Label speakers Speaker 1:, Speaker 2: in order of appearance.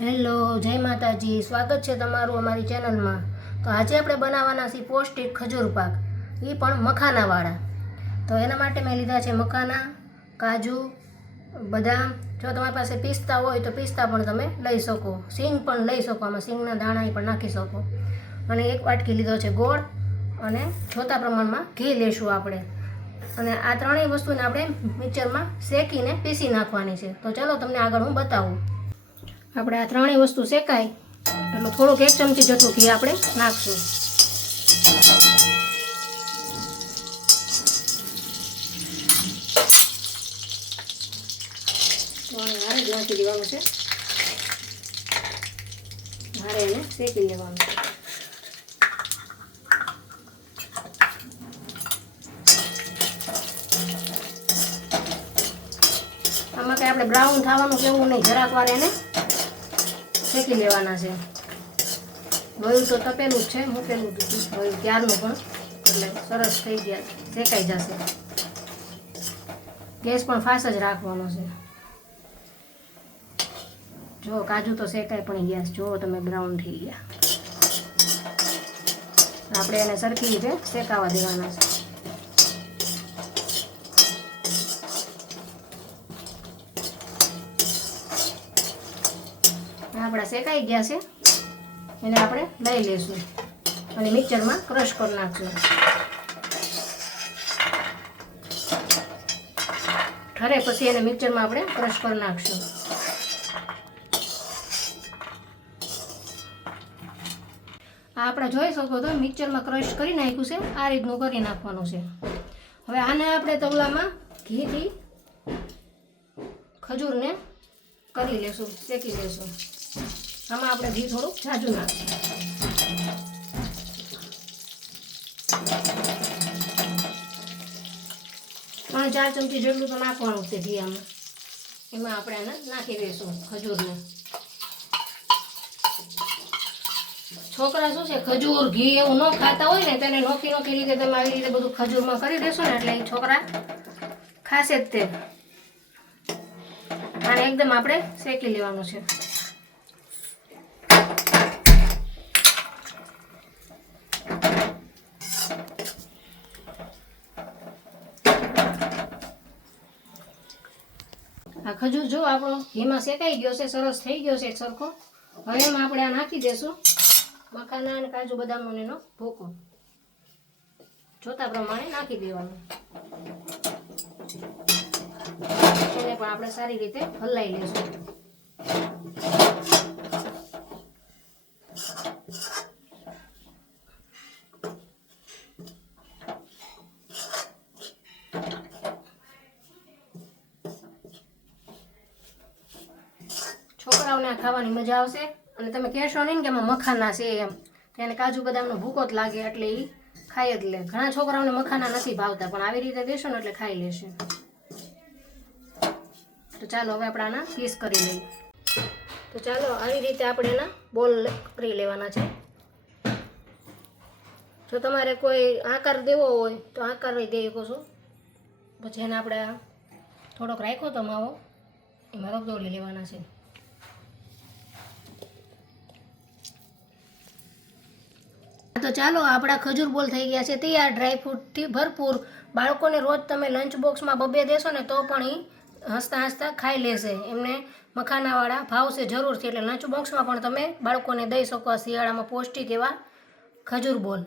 Speaker 1: Hello, જય માતાજી. સ્વાગત છે તમારું અમારી ચેનલમાં. તો આજે આપણે બનાવવાના છીએ પૌષ્ટિક ખજૂર પાક. એ પણ મખાનાવાળા. તો એના માટે મેં લીધા છે મખાના, કાજુ, બદામ. જો તમારી પાસે પિસ્તા હોય તો પિસ્તા પણ તમે લઈ શકો. સિંગ પણ લઈ શકો. આમાં સિંગના દાણા પણ નાખી શકો. અને એક વાટકી લીધો છે ગોળ. અને જોતા પ્રમાણમાં ઘી લેશું આપણે. અને આ ત્રણેય વસ્તુને આપણે મિક્સરમાં શેકીને પીસી નાખવાની છે. તો ચાલો તમને આગળ હું બતાવું. આપણે આ ત્રણેય વસ્તુ શેકાય એટલે થોડુંક એક ચમચી જેટલું ઘી આપણે નાખશું. નાખી દેવાનું છે. મારે એને શેકી લેવાનું આમાં કંઈ આપણે બ્રાઉન થવાનું કેવું નહીં, જરાક વાર એને શેકી લેવાના છે. લોહી તો તપેલું જ છે, મૂકેલું લોહી ક્યારનું પણ? એટલે સરસ થઈ ગયા, શેકાઈ જશે. ગેસ પણ ફાસ્ટ જ રાખવાનો છે. જો, કાજુ તો શેકાઈ પણ ગયા. જુઓ તમે બ્રાઉન થઈ ગયા. આપણે એને સરખી રીતે શેકાવા દેવાના છે. શેકાઈ ગયા છે? એને આપણે લઈ લઈશું. અને મિક્સરમાં ક્રશ કરી નાખશું. ઠરે પછી એને મિક્સરમાં આપણે ક્રશ કરી નાખશું. આપણે જોઈ શકો તો મિક્સરમાં ક્રશ કરી નાખ્યું છે, આ રીતનું કરી નાખવાનું છે. હવે આને આપણે તવલામાં ઘીથી ખજૂરને કરી લેશું, શેકી લેશું. આમાં આપણે ઘી થોડુંક ઝાઝું નાખીશું ત્રણ, ચાર ચમચી જેટલું તો નાખવાનું છે ઘી આમાં. એમાં આપણે એને નાખી દઈશું ખજૂરને. છોકરા શું છે, ખજૂર, ઘી એવું ન ખાતા હોય ને તેને નોખી નોખી રીતે તમે આવી રીતે બધું ખજૂરમાં કરી દેશો ને એટલે એ છોકરા ખાશે જ તે આને એકદમ આપણે શેકી લેવાનું છે. આ ખજૂર જો આપણો ઘીમાં શેકાઈ ગયો છે, સરસ થઈ ગયો છે સરખો. હવે એમાં આપણે આ નાખી દેશું. મખાના અને કાજુ બદામનો એનો ભૂકો. જોતા પ્રમાણે નાખી દેવાનું. એને પણ આપણે સારી રીતે હલાવી લેશું. છોકરાઓને ખાવાની મજા આવશે. અને તમે કહેશો નહીં કે એમાં મખાના છે એમ. એને કાજુ બદામનો ભૂકો જ લાગે એટલે એ ખાઈ જ લે. ઘણા છોકરાઓને મખાના નથી ભાવતા, પણ આવી રીતે દેશો ને એટલે ખાઈ લેશે. તો ચાલો હવે આપણે આના પીસ કરી લઈએ. તો ચાલો આવી રીતે આપણે એના બોલ કરી લેવાના છે. જો તમારે કોઈ આકાર દેવો હોય તો આકાર દઈ શકો છો. પછી એને આપણે થોડોક રાખ્યો તો માવો. એમાં રગદોળી લેવાના છે. ચાલો, આપણા ખજૂર બોલ થઈ ગયા છે. તૈયાર ડ્રાયફ્રૂટથી ભરપૂર. બાળકોને રોજ તમે લંચ બોક્સમાં બબે દેશો ને તો પણ એ હસતા હસતા ખાઈ લેશે. એમને મખાનાવાળા ભાવશે જરૂરથી. એટલે લંચ બોક્સમાં પણ તમે બાળકોને દઈ શકો શિયાળામાં પૌષ્ટિક એવા ખજૂર બોલ.